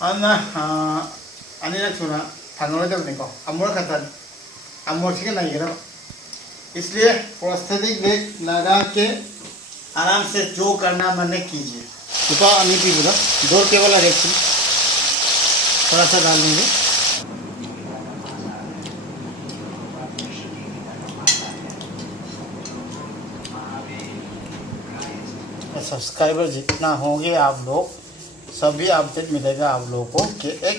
अना अनिरक सुना थानोदबनेको अमूर खतन अमूर ठीक नहीं गिरा इसलिए प्रोस्थेटिक लेग लगा के आराम से जो करना मन कीजिए। रुपा नहीं पी बोला दो केवल रेक्सी थोड़ा सा डाल देंगे। सब्सक्राइबर जितना होंगे आप लोग सभी अपडेट मिलेगा आप लोगों को कि एक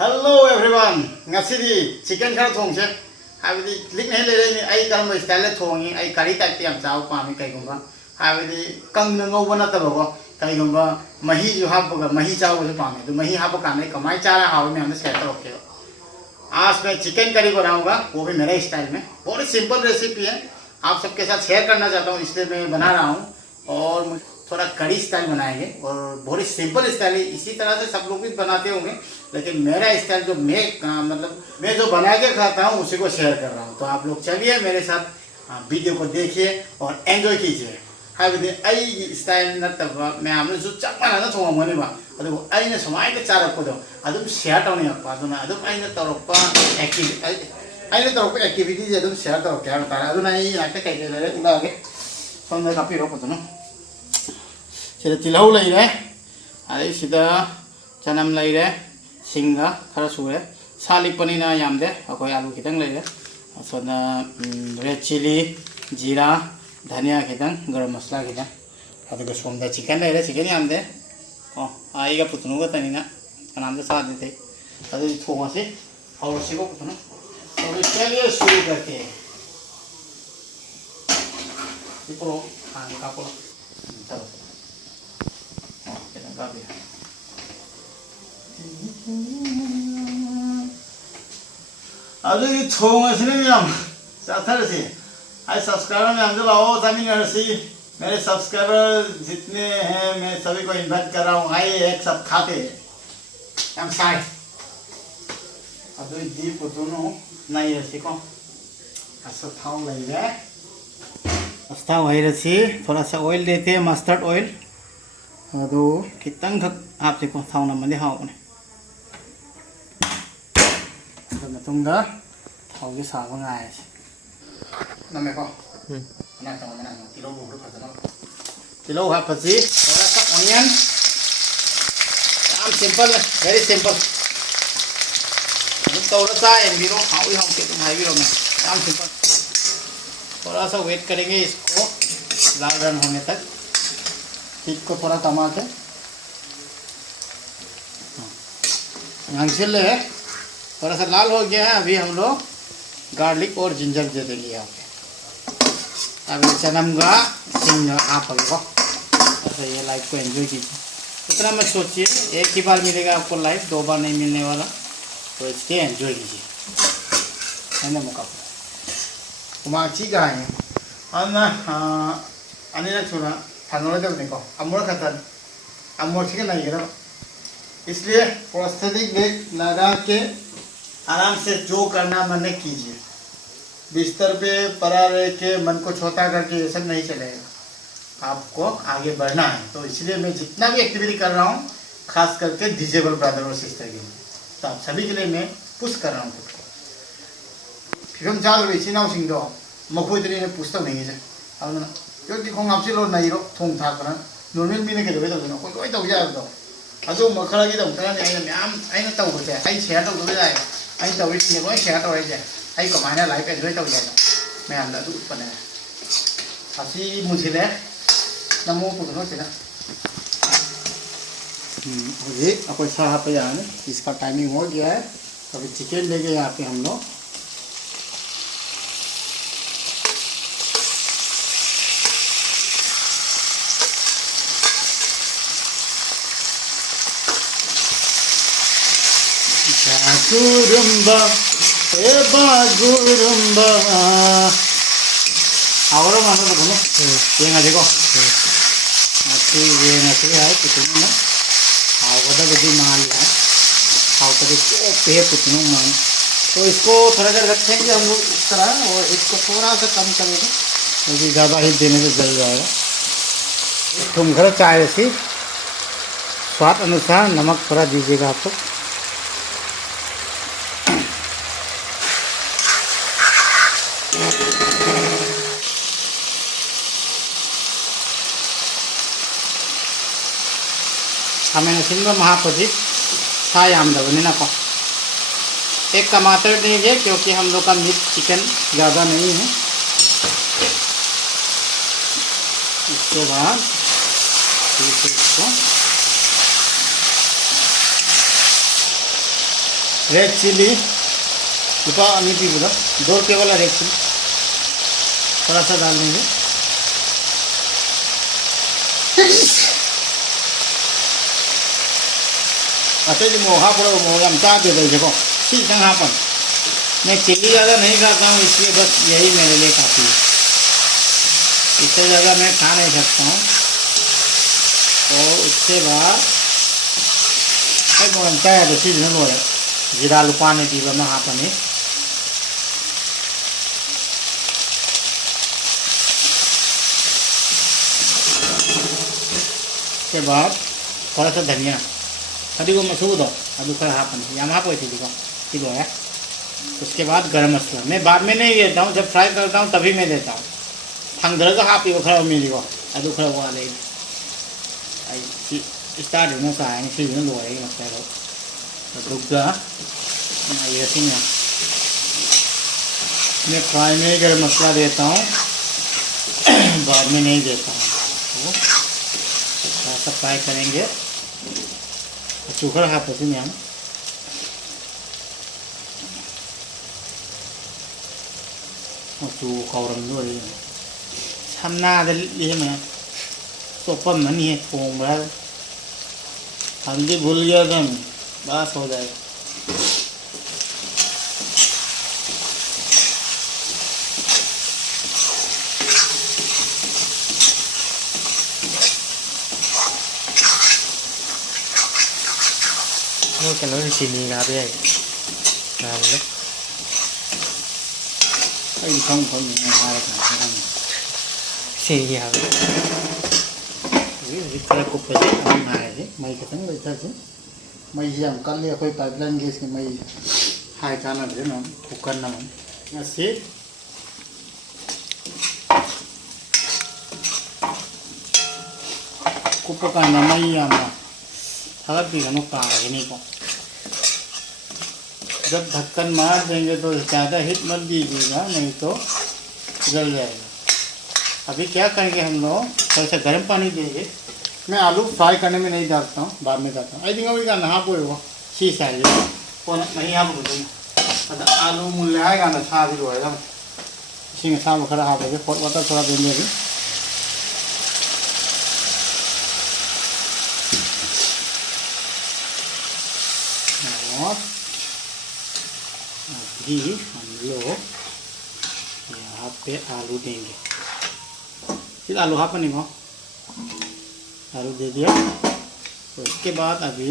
हेलो एवरीवन चिकन खर थोंसे हाबदी लिक नहीं ले रही आई करम स्टाइल थोंगी आई करी टाइप याम चाव पामी कईगुंबा हाबदी कंग नंगौबा नतबको कईगुंबा मही जो हापगा मही चाव पामे तो मही हाप काने कमाई चारा हाव में हमने शेयर करोगे। आज मैं चिकन करी बनाऊंगा वो भी मेरे स्टाइल में। बहुत ही सिंपल रेसिपी है, आप सबके साथ शेयर करना चाहता हूँ इसलिए मैं बना रहा हूँ। और मुझे थोड़ा कड़ी स्टाइल बनाएंगे और बहुत ही सिंपल स्टाइल है। इसी तरह से सब लोग भी बनाते होंगे लेकिन मेरा स्टाइल जो मैं जो बना के खाता हूँ उसी को शेयर कर रहा हूँ। तो आप लोग चलिए मेरे साथ वीडियो को देखिए और एंजॉय कीजिए। हाई स्टाइल नतब मैं आपने जो चप माना थोंगमगनीबा अदुबु अइना समाइना चारकपदो अदुम शेयर तौनियप्पा अदुना अदुम अइना तौरक्पा एक्टिविटी जे अदुम शेयर तौरक्के हाबा तारे अदुना अइ नाके कई लेरे उलागे सोमदा कापिरो पदुनो सिदा तिलहौ लैरे अदै सिदा चनम लैरे सिंगा खरा सुरे सालिकपनिना यामदे अखोय आलू खितंग लैरे सोना रेड चिली जीरा धनिया खितंग गरम मसला खितंग अदुगा सोमदा चिकन लैरे चिकन यामदे आईगा पुतनुगा तनिना अनामदे सादे थे अदु थोंगासे हौरसिगो पुतनु। तो चलिए शुरू करते हैं। इपरो हां कापो चलो कितना कापी अदु ये थोंगासे ने याम साथरसे आई सब्सक्राइबर में हम जो लाओ तामिन नरसी मेरे सब्सक्राइबर जितने हैं मैं सभी को इन्वाइट कर रहा हूँ आइए एक साथ खाते हैं। हम साइ अदु दी पुतुनो नहीं रसी को अस्ताव लगे अस्ताव है रसी थोड़ा सा ऑयल देते हैं मस्टर्ड ऑयल अदु कितन खक आप से को थाव न मंदे हाव ने तो मतुंगा थाव के साग गाय नमे को ना चमना तिलो बुरु फजना तिलो हा फजी थोड़ा सा ऑनियन काम सिंपल है वेरी सिंपल थोड़ा सा एनवीरो हावी हम के तुम हाईवीरो में काम सिंपल। थोड़ा सा वेट करेंगे इसको लाल रंग होने तक ठीक को थोड़ा कमा के अंचल है थोड़ा सा लाल हो गया है। अभी हम लोग गार्लिक और जिंजर दे देंगे यहाँ पे। अभी चनमगा सिंग आप अच्छा ये लाइफ को एंजॉय कीजिए। इतना मत सोचिए एक ही बार मिलेगा आपको लाइफ, दो बार नहीं मिलने वाला, तो इसके एंजॉय कीजिए है ना। मुका कुमाची का है अन्ना अनिरक सुना थानोदबनेको अमूर खतन अमूर ठीक नहीं गिरा इसलिए प्रोस्थेटिक लेग लगा के आराम से जो करना मन कीजिए। बिस्तर पे पड़ा रह के मन को छोटा करके ये सब नहीं चलेगा, आपको आगे बढ़ना है। तो इसलिए मैं जितना भी एक्टिविटी कर रहा हूँ खास करके डिजेबल ब्रदर और सिस्टर के लिए, तो आप सभी के लिए मैं पुश कर रहा हूँ खुद को। फिल्म चाल रही इनाव सिंह दो मखोदरी ने पुस्तक नहीं है अब क्योंकि खोंग आपसे लो नहीं रो थोंग था करना नॉर्मल भी नहीं करेगा तो कोई कोई तो जाए तो अदो मखला की तो तरह नहीं मैम आई तो होते आई शेयर तो दे जाएगा आई तो नहीं कोई शेयर तो रह जाए आई कमाना लाइफ एंजॉय तो जाएगा मैं अंदर तो बने हसी मुझे ले नमो पुतनो से ना ये कोई साहा पे जाने इसका टाइमिंग हो गया है। अभी चिकन ले गए यहाँ पे हम लोग Bagurumba, bagurumba. Ahora vamos a poner. Bien, así como. Aquí bien, así hay que tener. Ahora que tiene mal, खाओ तभी पे पुतनों मान। तो इसको थोड़ा देर रखेंगे हम लोग इस तरह, और इसको थोड़ा सा कम करेंगे क्योंकि ज़्यादा हीट देने से जल जाएगा। तुम घर चाय सी स्वाद अनुसार नमक थोड़ा दीजिएगा आप लोग। हमें सिंह महापति था यामदबनी ना को एक टमाटर देंगे क्योंकि हम लोग का मीट चिकन ज़्यादा नहीं है। इसके बाद इसको रेड चिली रुपा नीति बोला 2 रुपये वाला रेड चिली थोड़ा सा डाल देंगे। अच्छा जी मोहा पड़ो मोहम चाह दे दे देखो ठीक है। यहाँ पर मैं चिल्ली ज़्यादा नहीं खाता हूँ इसलिए बस यही मेरे लिए काफ़ी है, इससे ज़्यादा मैं खा नहीं सकता हूँ। और उसके बाद मोहम चाय तो चीज़ नहीं बोले जीरा लुपाने की मैं यहाँ पर नहीं। उसके बाद थोड़ा सा धनिया अभी वो मसूद हो अभी खड़ा हापन या वहाँ पर थी है। उसके बाद गरम मसाला मैं बाद में नहीं देता हूँ, जब फ्राई करता हूँ तभी मैं देता हूँ। थंगदर का हापी वो खड़ा मिली को अभी खड़ा हुआ ले स्टार्ट होने से आएंगे फिर लो आएगी मसाला तो दुग्गा ये सिंह मैं फ्राई में गरम मसाला देता हूँ बाद में नहीं देता हूँ। तो थोड़ा सा फ्राई करेंगे चूखड़ खा पसंद यहाँ चू कौरमด้วยทำหน้าได้ใช่ไหมतो पम नहीं है फोम बड़ा हल्दी भूल गया था बस हो जाएगा। nó cái nó chini ngáp vậy làm đấy cái không không những hai cái này xì gì hả cái cái cục phải ăn này đấy mày cái thằng người ta chứ mày giảm cân liệt coi tại lần cái mày hai cái này thế nào cục cân nào nó xếp cục cái này mày mà हर भी घनों कागज नहीं को जब ढक्कन मार देंगे तो ज़्यादा हिट मत दीजिएगा नहीं तो जल जाएगा। अभी क्या करेंगे हम लोग थोड़ा सा गर्म पानी देंगे। मैं आलू फ्राई करने में नहीं डालता हूँ बाद में डालता हूँ। आई थिंक अभी का नहा को वो शीश आ जाएगा कौन नहीं यहाँ पर आलू मूल्य आएगा ना छा भी होएगा इसी में साफ खड़ा हाथ हो बहुत वाटर थोड़ा देंगे अभी। और अभी हम लोग यहाँ पे आलू देंगे फिर आलू हाँ पर नहीं हो आलू दे दिया। तो इसके बाद अभी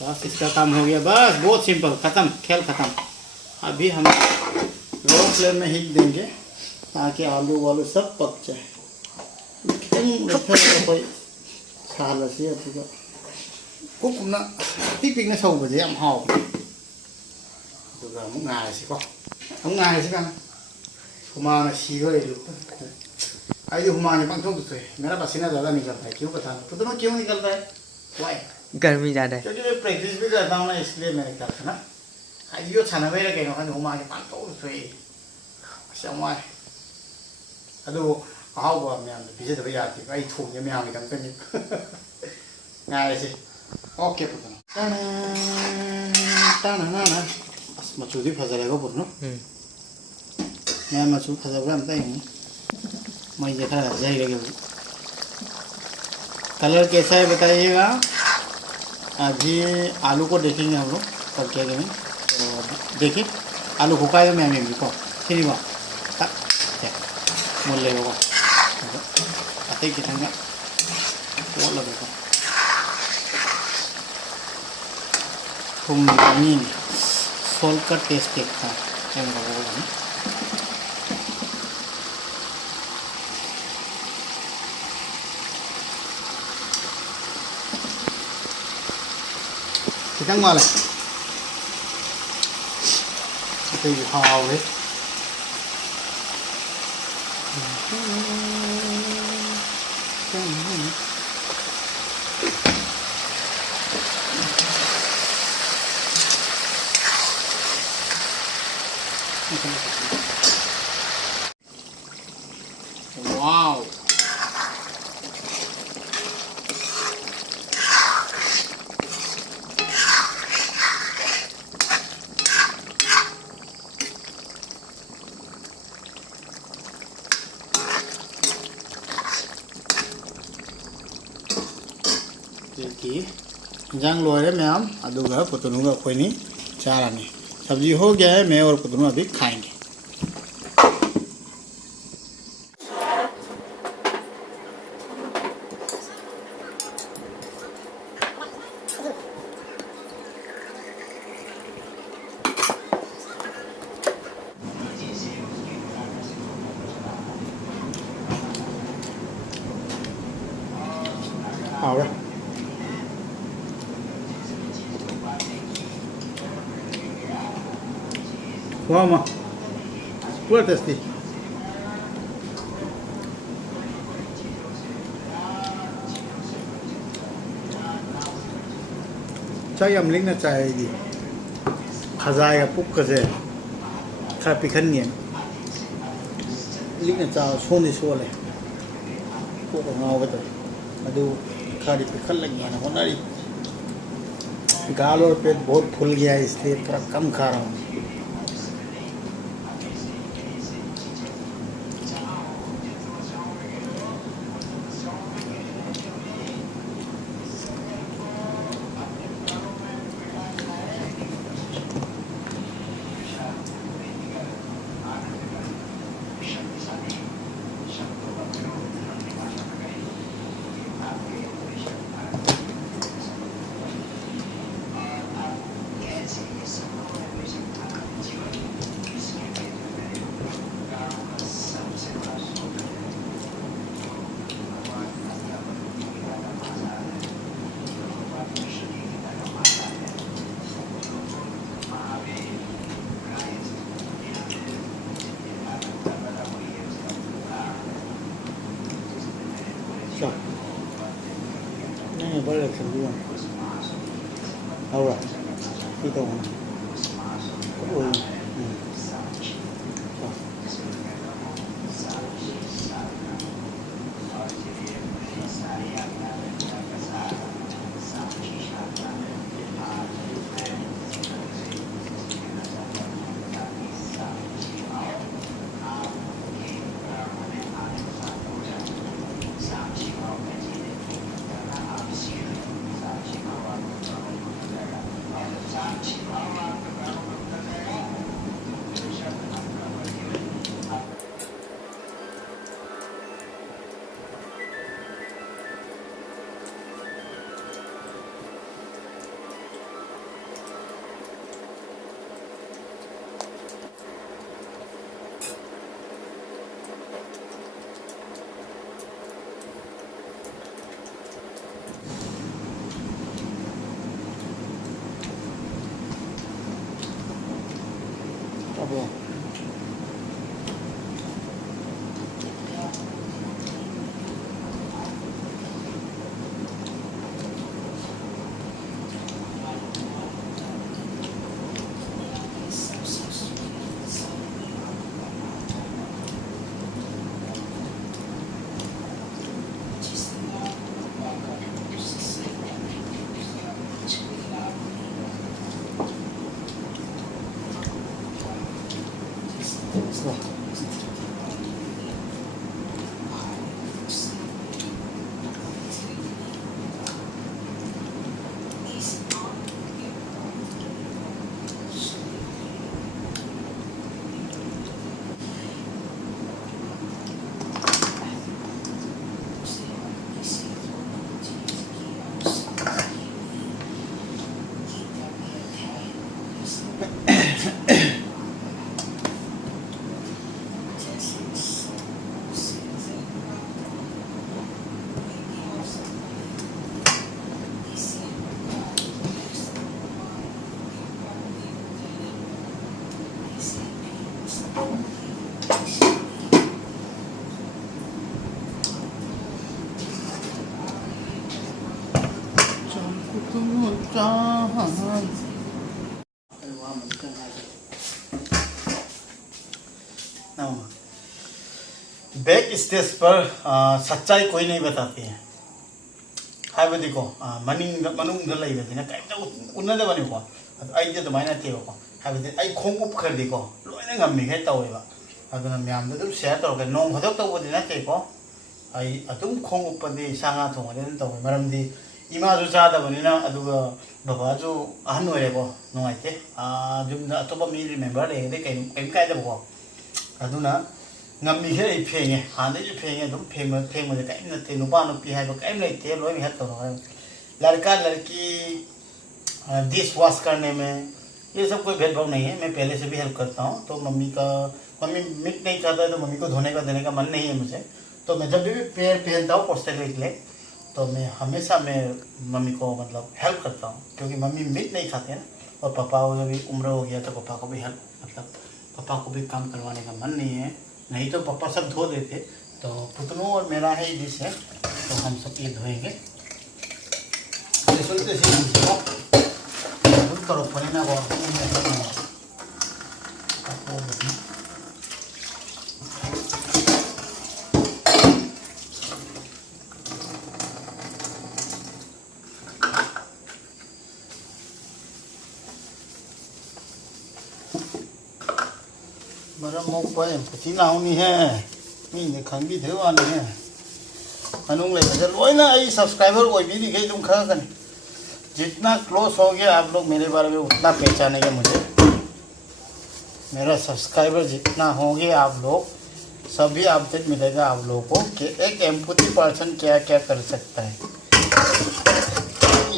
बस इसका काम हो गया बस बहुत सिंपल ख़त्म खेल ख़त्म। अभी हम लो फ्लेम में हीट देंगे ताकि आलू वालू सब पक जाए। कोई साल से cũng nó tí pin nó sâu vào dưới em hào được rồi muốn ngài sẽ có không ngài sẽ ăn mà là xì rồi được ai dùng mà như băng thông được rồi मेरा पसीना ज़्यादा निकलता है क्यों पता नहीं पता नहीं क्यों निकलता है वाई गर्मी ज़्यादा है क्योंकि मैं प्रैक्टिस भी करता हूँ ना इसलिए मैंने करता ना आई यो छाना में रखे ना हम आगे बंग thông được rồi xong rồi अदो आओ वो मैं आने पीछे तो भैया आती भाई थोड़ी मैं आने कम करनी ngài sẽ ओके पुतना टाना मछू भी फजलेगा पुतना मैं मछू फजल रहा हूँ मैं देखा जाए लगे कलर कैसा है बताइएगा। अभी आलू को देखेंगे हम लोग कब क्या करें तो देखिए आलू हुकाएगा मैं हमें भी को ठीक है मोल लेगा आते कितना वो लगेगा थुमनी सोल का टेस्ट देखता है खितंग माले तो ये हाव है वाव इंजांग लोरे मैम अदुगा पुतनुगा कोई चारानी सब्जी हो गया है मैं और पुतनु अभी खाएंगे आओ रे वाह माँ पूरा टेस्टी चाय हम लिखना चाहेगी खजाएगा पुक कजे खा पिखन नहीं लिखना चाह सोने सोले पुक गाँव के तो अदू खाली पिखन लगी है ना होना गाल और पेट बहुत फूल गया है इसलिए थोड़ा कम खा रहा हूँ नहीं बड़े सब्जी और की तो अब बैक स्टेज पर सच्चाई कोई नहीं बताती है हाइबदिको मनुंगदा लेबदिना काइटा उन्नदबनिको आइदे दुमाइना तेबको हाइबदि आई खोंग उप खरदिको लोइना गम्मि खे तवेबा अदुना म्यामदा दुम शेयर तौरके नोंग हदक तौबदि नातेको आई अदुम खोंग उपदि सांगा थोंगदि तौबे मरमदि इमाजु चादबनिना अदुगा बाबाजु अहन ओइरेको नोंगाइते जुमदा अतोबा मी रिमेम्बर लेदे कैम काइदबको अदुना ngami he ai phenge han dei phenge dum pheng ma kai na te nu ba nu pi hai ba kai lai te loi hat to लड़का लड़की डिश वॉश करने में ये सब कोई भेदभाव नहीं है मैं पहले से भी हेल्प करता हूँ तो मम्मी मीट नहीं खाता है तो मम्मी को धोने का देने का मन नहीं है मुझे तो मैं जब भी पैर पहनता हूँ पोस्टर के लिए तो मैं हमेशा मैं मम्मी को मतलब हेल्प करता हूँ क्योंकि मम्मी मीट नहीं खाते हैं ना और पापा को भी उम्र हो गया तो पापा को भी हेल्प मतलब पापा को भी काम करवाने का मन नहीं है नहीं तो पापा सब धो देते तो पुतनों और मेरा है ही डिश है तो हम सब ये धोएंगे करो पड़े ना मेरा मुख पर पुती नाउनी है मीने खंगी थे वाले हैं अनुंग ले बजे लोइना आई सब्सक्राइबर कोई भी दिखे तुम खा कर जितना क्लोज हो गया आप लोग मेरे बारे में उतना पहचानेंगे मुझे मेरा सब्सक्राइबर जितना होंगे आप लोग सभी अपडेट मिलेगा आप लोगों को कि एक एम्पैथी पर्सन क्या क्या कर सकता है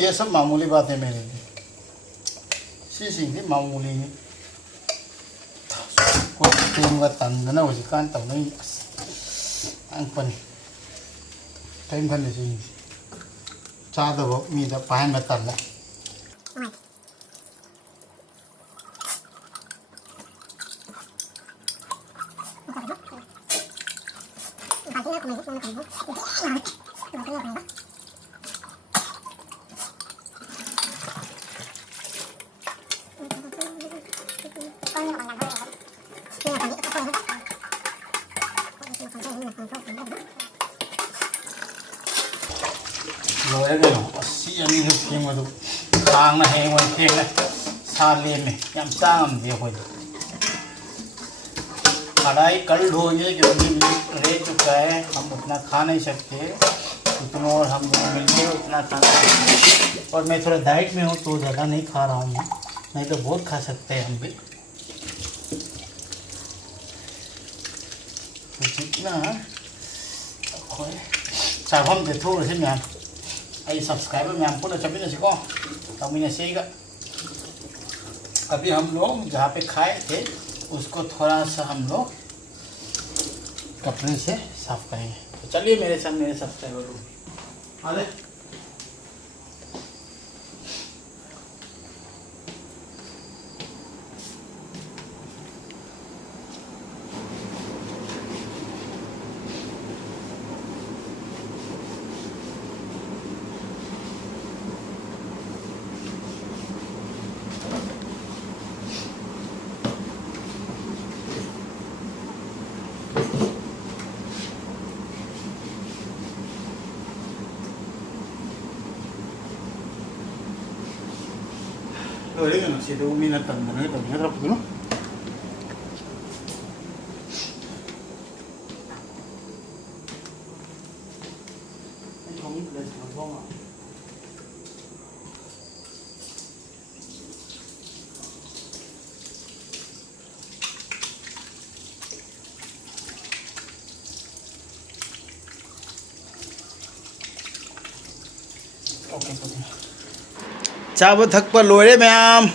ये सब मामूली बात है मेरे लिए सी मामूली है कोई तंदना होजिकान तौनई अंपनी टाइम खन से चादब मीद पाहन तल लोगे असी अनी फेंग खांग हेंग फेंग सा लेमे याम चांगमदे अखोई कढ़ाई कल धोएंगे क्योंकि रह चुका है हम उतना खा नहीं सकते उतना और हम दोनों मिलके उतना खा सकते और मैं थोड़ा डाइट में हूँ तो ज़्यादा नहीं खा रहा हूँ मैं नहीं तो बहुत खा सकते हैं हम भी तो जितना चावल दे थोड़े से मैम आई सब्सक्राइबर मैम को चपी को तमीन से अभी हम लोग जहाँ पे खाए थे उसको थोड़ा सा हम लोग कपड़े से साफ करेंगे तो चलिए मेरे साथ मेरे सब्सक्राइबर अरे Lagi na siya daw minatan na ito. Hirap ko no? Ay, kung plus na po nga. Okay po din. चावल थक पर लोरे मैम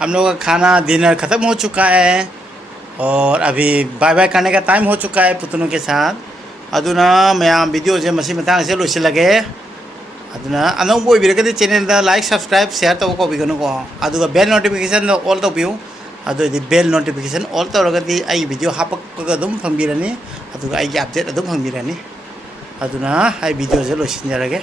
हम लोग का खाना डिनर ख़त्म हो चुका है और अभी बाय बाय करने का टाइम हो चुका है पुतनों के साथ अदुना मैम वीडियो से मसी मतंग से लोइसिलगे अदुना अनौब ओइबिरगदि चैनल दा लाइक सब्सक्राइब शेयर तब को बिगनो को अदुगा बेल नोटिफिकेशन ऑल तब पियो अदुदि बेल नोटिफिकेशन ऑल तौरगदि आई वीडियो हापकगा दुम फंबिरनी अदुगा आई अपडेट अदुम फंबिरनी अदुना आई वीडियो जे लोसिनजरगे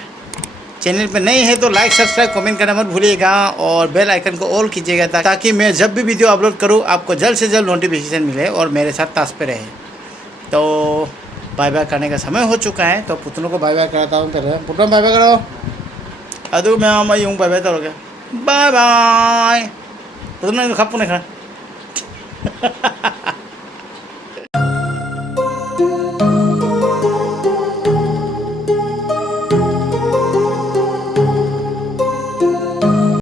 चैनल पे नए हैं तो लाइक सब्सक्राइब कमेंट करना मत भूलिएगा और बेल आइकन को ऑल कीजिएगा ताकि मैं जब भी वीडियो अपलोड करूं आपको जल्द से जल्द नोटिफिकेशन मिले और मेरे साथ टास्क पे रहे। तो बाय बाय करने का समय हो चुका है तो पुतलों को बाय बाय कराता हूँ। पुतलों बाय बाय करो अदु मैं यूँ बाय बाय करोगे बाय बाय पुतलों खप नहीं खा